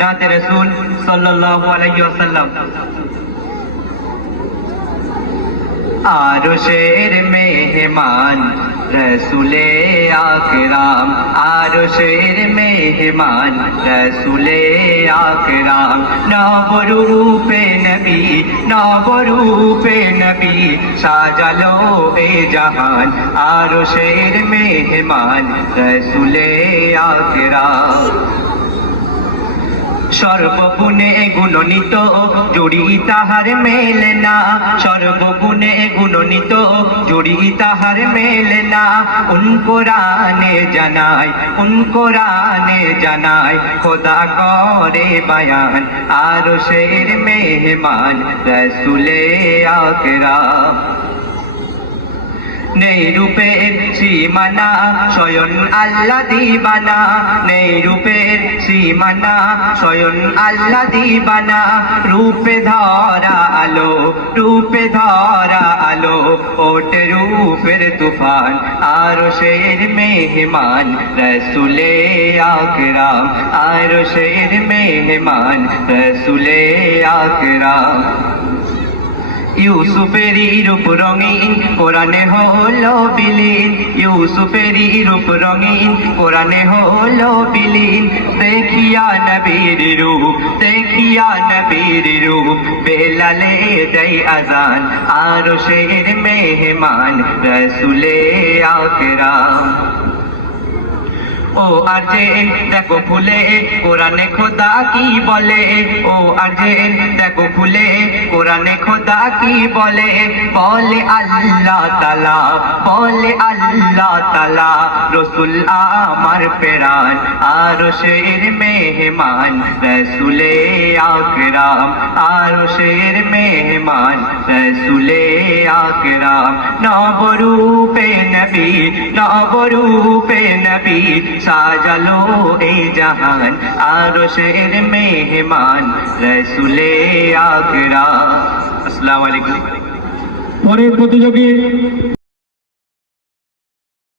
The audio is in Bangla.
नाते रसूल सल्लल्लाहु अलैहि वसल्लम। आरुशेर मेहमान रसूले आकराम, आरुशेर मेहमान रसूले आकराम। नवरूपे नबी, नवरूपे नबी साजालो ए जहान, आरुशेर मेहमान रसूले आकराम। সর্বগুণে গুণনিত জুড়ি তাহার মেলে না, সর্বগুণে গুণনিত জুড়ি তাহার মেলে না। উন কোরআনে জানায়, উন কোরআনে জানায় খোদা করে বায়ান, আরশের মেহমান রসুলে আকরাম। নেই রূপের সীমানা স্বয়ং আল্লাহ দিবানা, নেই রূপের সীমানা স্বয়ং আল্লাহ দিবানা। রূপে ধরা আলো, রূপে ধরা আলো ওঠে রূপের তুফান, আরশের মেহমান রসুলে আকরাম, আরশের মেহমান রসুলে আকরাম। ইউসুফেরই রূপ রঙিন কোরআনে হলো বিলীন, ইউসুফেরই রূপ রঙিন কোরআনে হলো বিলীন। দেখিয়া নবীর রূপ, দেখিয়া নবীর রূপ বেলালে দেয় আজান, আরশের মেহমান রসুলে আকরাম। ও আরজেন দেখো ফুলে কোরআনে খোদা কি বলে, ও আরজেন দেখো ফুলে কোরআনে খোদা কি বলে। বলে আল্লাহ তাআলা, বলে আল্লাহ তাআলা রসুল আমার প্রাণ, আরশের মেহমান রসুলে আকরাম, আরশের মেহমান রসুলে আকরাম। নবরূপে নবী, নবরূপে নবী সাজালো এই জাহান, আরশের মেহমান রসুলে আকরাম। আসসালামু আলাইকুম। পরের প্রতিযোগী